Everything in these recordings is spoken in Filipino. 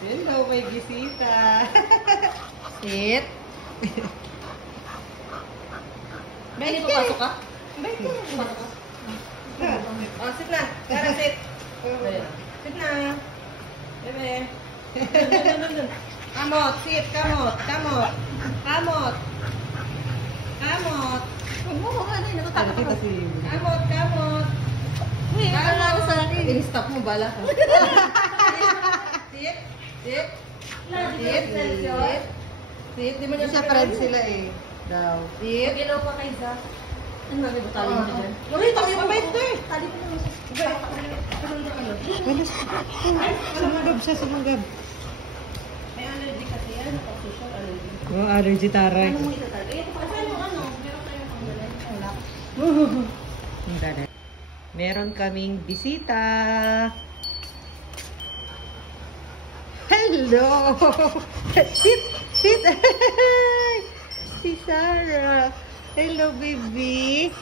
Hello, may bisita. Sit. May papasok ka? May Papasok ka? Oh, sit na. Tara, sit. Sit na. Bebe. Kamot, sit. Kamot. Kamot. Kamot. Kamot. Huwag mo, ano yun, natatakot ako. Kamot, kamot. Uy, nakakala sa akin. I-stop mo, bala ka. Sit. Sit. Sit. Sit. Sit. Di mo niya siya friend sila eh. Daw. Sit. Pag-ilaw pa kay Zach. Ano ba, may butali mo dyan? Uy, tayo mabait to eh. Tali ko naman sa... Sumanggab siya, sumanggab. May allergy kasi yan, social allergy. Oh, allergy taray. Ano mo itatali? Eh, kasi ano, meron tayong panggalan. Wala. Meron kaming bisita. Hello! Sit! Sit! Si Sarah. Hello, baby.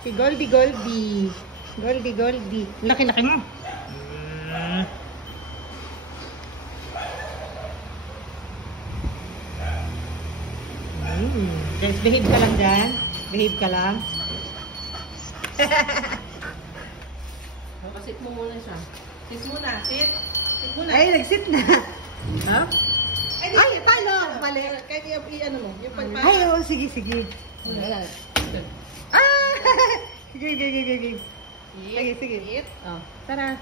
Si Goldie, Goldie. Goldie, Goldie. Laki-laki mo. Guys, behave ka lang dyan. Behave ka lang. Sit mo muna siya. Sit muna, sit. Sit muna. Ay, nag-sit na. Ha? Ay, talo! Mali. Kaya i-ano mo, yung pagpapalala. Ay, oh, sige, sige. Wala. Ah! Sige, sige, sige, sige. Sige, sige. Sit. Oh, tara.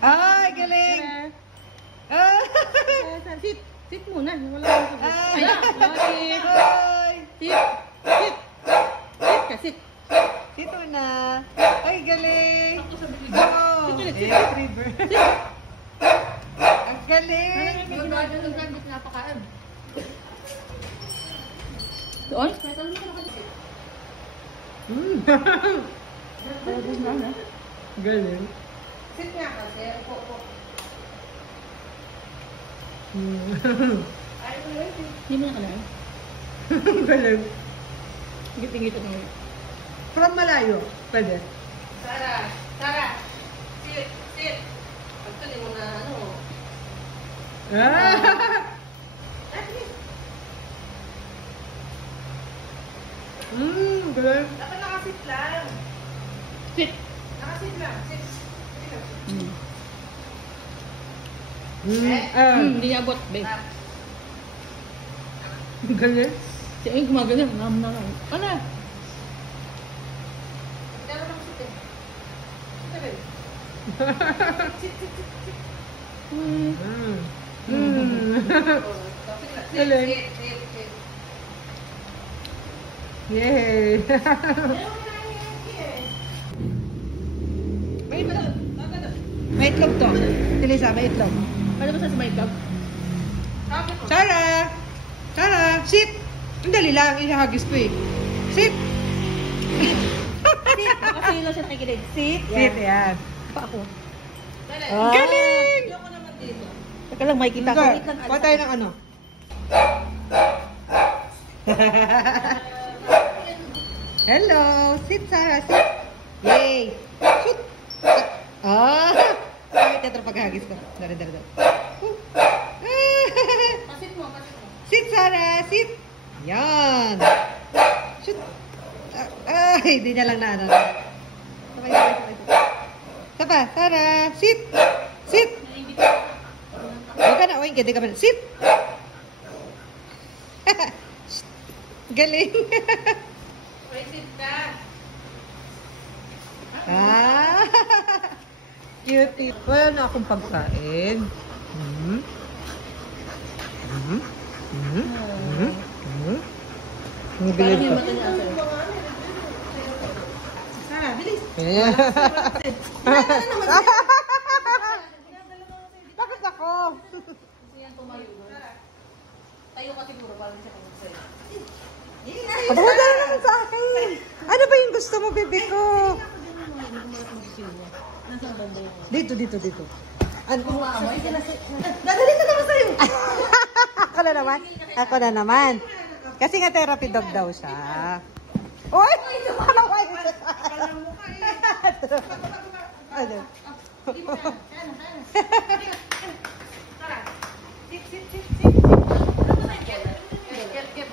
Ay, galing! Ah! Sit. Sit muna. Wala akong Ay! Sit. Ay! Sit. Sit. Sit ka, sit. Sit mo na. Ay, galing! Ako sa bibig. Oh! Sit ulit, sit. Retriever. Ang galing! Magagawa ng gambit napakaan. Doon? Metal mo ka nakalit. Galing. Sit nga kasi. Opo. Ayaw ko na rin. Hindi mo na kalahin. Galing. Giting-gito mo. From malayo. Pwede. Sarah! Sarah! Sit! Sit! Pagtali mo na ano. Ah! Galing. Dapat nakasit lang. Sit! Nakasit lang. Sit! Hindi niya abot, babe. Galing. Si ay gumagano. Ngam na lang. Ano? Galing. Yay! May itlog to. Tilisa, may itlog. Ano ba sa may club? Sarah! Sarah! Sit! Ang dali lang. Ihagis ko eh. Sit! Kasi lang siya nakikinig. Sit. Sit, yan. Pa ako. Ah. Galing! Ako naman dito. Teka lang, makikita ko. Wait lang. Kuha tayo ng ano? Hello! Sit, Sarah. Sit! Yay! Sit! Ah! Bakit ito paghagis ko? Dari. Pasit mo, pasit mo. Sit, Sarah! Sit! Yan! Shoot! Ay, hindi niya lang na ano. Sabay. Sapa, Sarah! Sit! Sit! Huwag ka na, oink, hindi ka ba na. Sit! Galing! Wait, sit ka. Ah! Cute. Wala na akong pagkain. Parang yung mata niya sa'yo. Ah, bilis! Bakit ako? Kasi yan tumayo. Tayo ka siguro, parang siya kung sa'yo. Pagkakala naman sa akin. Ano ba yung gusto mo, bebe ko? Nasaan ang banda yung... Dito. Ano? Umamoy? Dadalito naman sa'yo. Ako na naman. Kasi nga therapy dog daw siya. Uy! Malaway! Ano?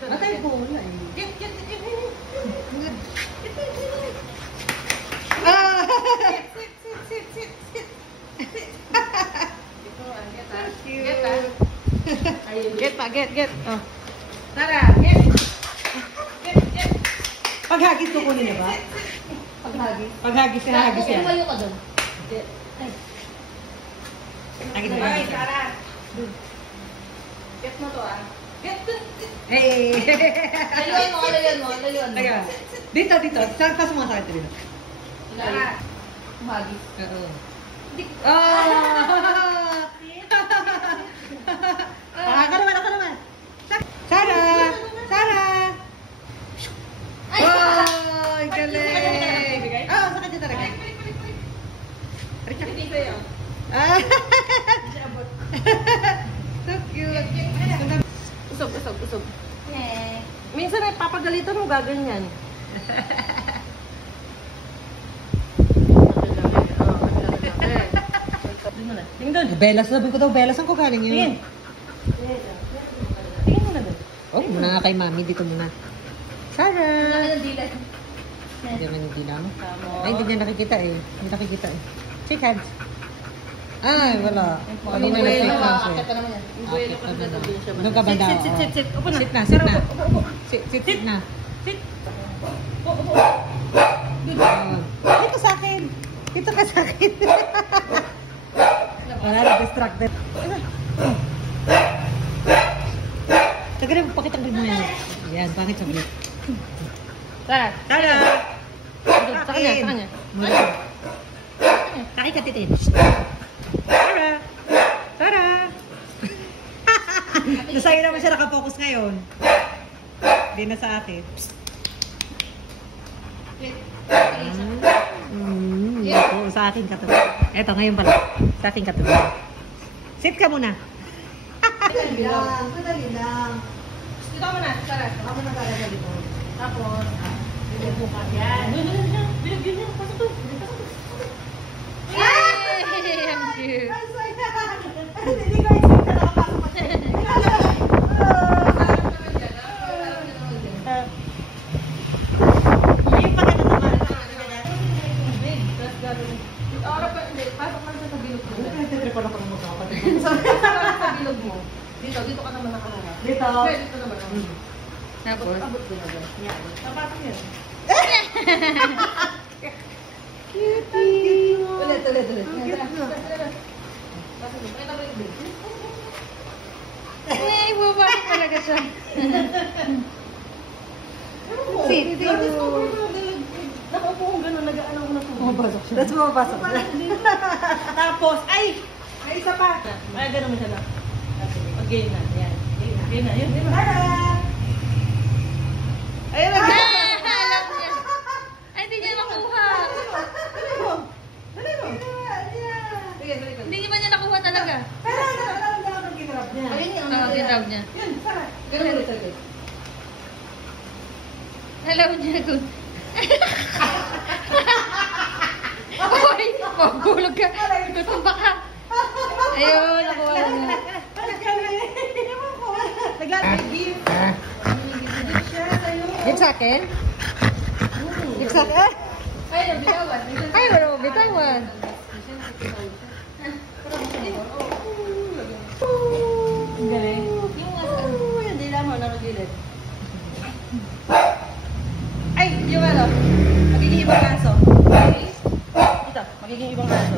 Matay bola eh. Ah! Get pa, get. Oh. Tara, get. Paghagis ko kunin na ba? Paghagis yan. Tumayo ka doon. Hagis na. Ay, Tara. Get mo to ah. Get. Hey! Layuan mo. Ayan. Dito. Saan ka sumasakit dito? Tara. Tumagi. Oo. Oh! Ako naman. Sarah! Ay, galing! Oo, sakit niya talaga. Hindi sa'yo. Ah! So cute. Usog. Minsan ay papagalitan mo gaganyan. Belas, sabi ko daw, belas ang ko galing yun. Tingin mo na doon. Oh, muna nga kay mami, dito muna. Sarah! Hindi Hindi naman hindi lang. Ay, hindi niya nakikita eh. Shake hands. Ay, wala. Kanina na shake hands eh. Akit na naman yan. Yung buwelo kasi dadabin siya. Doon ka ba daw? Sit. Upo na. Sit na. Sit na. Sit. Upo. Dito sa akin. Wala na, distracted. Tagarin, pakitang rin mo yan. Yan, pangit sa vlog. Tara. Sa kanya. Mula. Taki ka titin. Tara. Sa'yo naman siya nakapokus ngayon. Hindi na sa akin. Ito, sa akin ka to. Eto, ngayon pala. Sa akin ka to. Sit ka muna. Madali lang. Dito ka muna. Tara. Baka mo na talaga dito. Tapos, bukas yan. Bilog yun. Pasok to. Yay! Ang cute. Hindi ko expect na nakapasok pa siya. Yung pagkata naman. Pasok lang siya sa bilog mo. Siyempre pala ko naman kapatid. Sa bilog mo. Dito ka naman nakaharap. Dito. Dito naman. Tapos, Abot ko na ba? Yan. Napasok yan. Cutie. Ulit. Ang cute mo. Pasok mo. Ay, tabay din. ay, bumabalik talaga siya. Sit. Nakaupo kong gano'n, nagaan ako na Pumapasok siya. That's pumapasok siya. Tapos, ay! May isa pa. Ay, gano'n mo siya lang. Pag-game na. Yan. Game na. Yun. Tara! Ayun na. Alam niya. Ay, hindi niya makuha. Dali mo. Sige, balik ko. Hindi naman niya nakuha talaga. Pero alam ko ang ginrap niya. Ayun yung Oo, ginrab niya. Yun, tara. Gano'n ulit ulit. Alam niya kung... Uy, magulog ka. Tutumba ka. Ayun, nakuha mo na. Naglalagay. Yan sa akin? Yan sa akin? Ay, bitawan. Ay, wala mo bitawan. Ang galing. Yung dila mo, nakagilid. Ay, yung ano, magiging ibang aso. Ito, magiging ibang aso.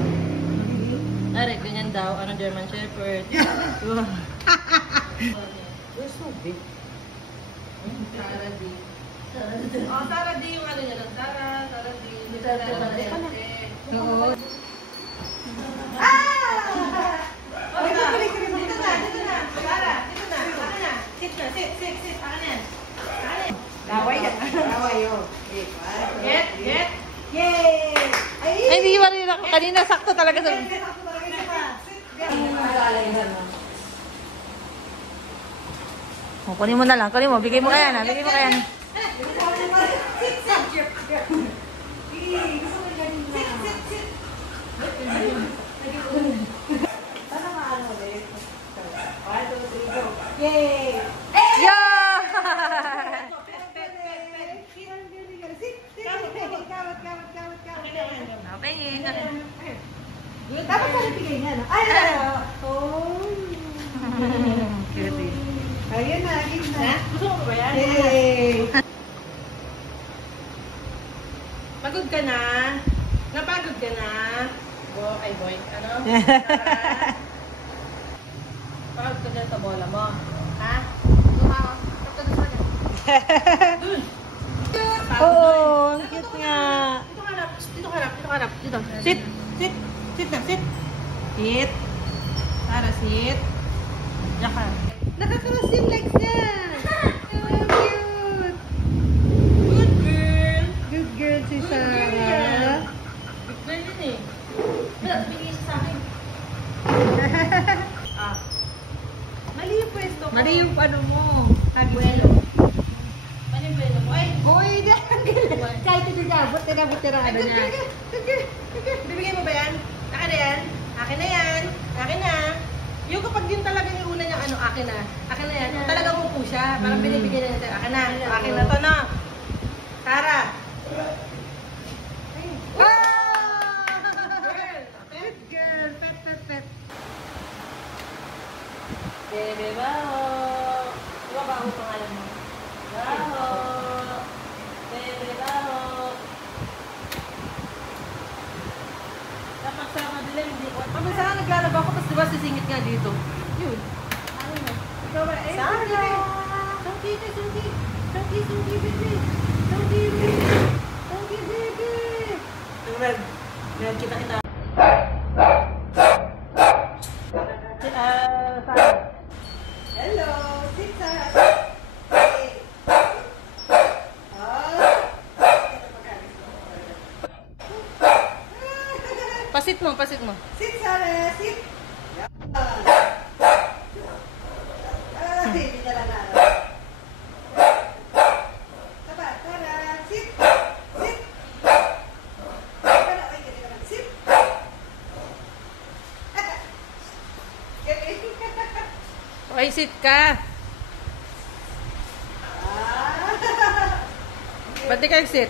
Are, ganyan daw, ano, German Shepherd. Wow. You're so big. Sarah D. Oh, Sarah D yung ano niya lang. Sarah D. Sarah D. Oo. Dito na. Sarah, dito na. Akin na. Sit. Akin yan. Laway yan. Laway yun. Get. Yay! Ay, hindi ba rin ako. Kanina sakto talaga sa... Oh, kunin mo na lang. Kunin mo. Bigay mo kaya na. Sana maano ulit. 1, 2, Yay! Yeah! Pengin. Dapat pala bigay niya, no? Ay, oh. Cutie. Ayun na, ayun na. Gusto mo ba yan? Yay! Pagod ka na? Napagod ka na? Ay boy, ano? Pagod ka dyan sa bola mo. Ha? Oo, ang cute nga. Dito ka harap, dito ka harap, dito ka harap, dito. Sit, sit, sit na, sit. Sit. Tara, sit. Diyan ka. Nakakross yung legs niya. Oh, cute. Good girl. Good girl si Good Sarah. girl. Good girl yun eh. Wala, bigay siya sa akin. Ah. Mali yung pwesto ko. Mali yung ano mo. Buelo. Mali yung buelo mo. Ay, Uy, kahit hindi nabot, tinabot yung ano niya. bibigay mo ba yan? Akin na yan? Akin na yan? Akin na? Yung kapag yun talaga yung una niyang ano, akin na. Akin na yan. Kung talagang umupo siya, parang binibigyan na natin. Akin na. Akin na to na. Tara. Good girl. Pet, pet, pet. Bebe Baho. Diba Baho pangalan mo? Baho. Bebe Baho. Dapat sa madilim, hindi ko. Pag saan naglalaba ako, tapos diba sisingit nga dito? Yun. Ano na? Ikaw ba? Eh, Sarah! Sangki, sangki. Sangki, sangki, baby. Sangki, baby. Sangki, baby. Tingnan. Tingnan kita. Sarah. Hello, sit Sarah. Hey. Pasit mo, pasit mo. Sit Sarah, sit. Yan. Ay, hindi na lang ano. Taba, Sarah, sit. Sit. Tara, ay, ganito naman. Sit. Okay, sit ka. Ah. Ba't di ka sit?